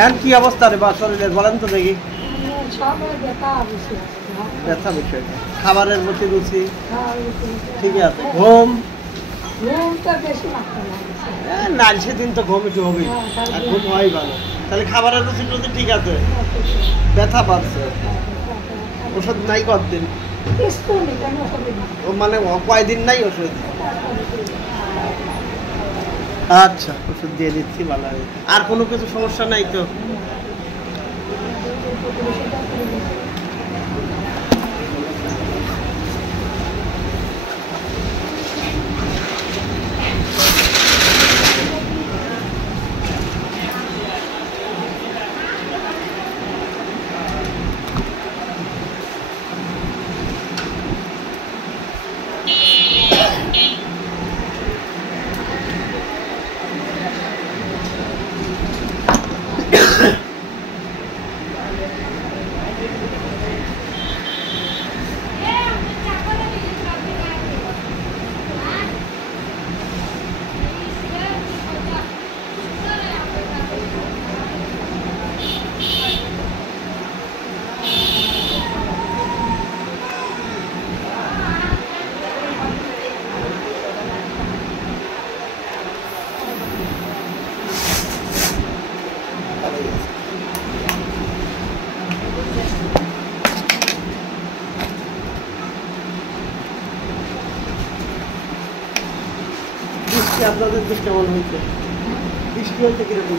এখন কি অবস্থা রে বা শরীরের বলেন তো দেখি। ব্যথা বিষয় খাবারের প্রতি রুচি ঠিক আছে। ঘুম না সেদিন তো ঘুম একটু হবে আর ঘুম হয় ভালো। তাহলে খাবারের রুচি টুচি ঠিক আছে। ব্যথা বাড়ছে ওষুধ নাই কতদিন মানে কয়দিন নাই ওষুধ? আচ্ছা ওষুধ দিয়ে দিচ্ছি ভালো হবে। আর কোনো কিছু সমস্যা নাই তো? আপনাদের দেশ কেমন হয়েছে? বৃষ্টি হয়েছে কিরকম?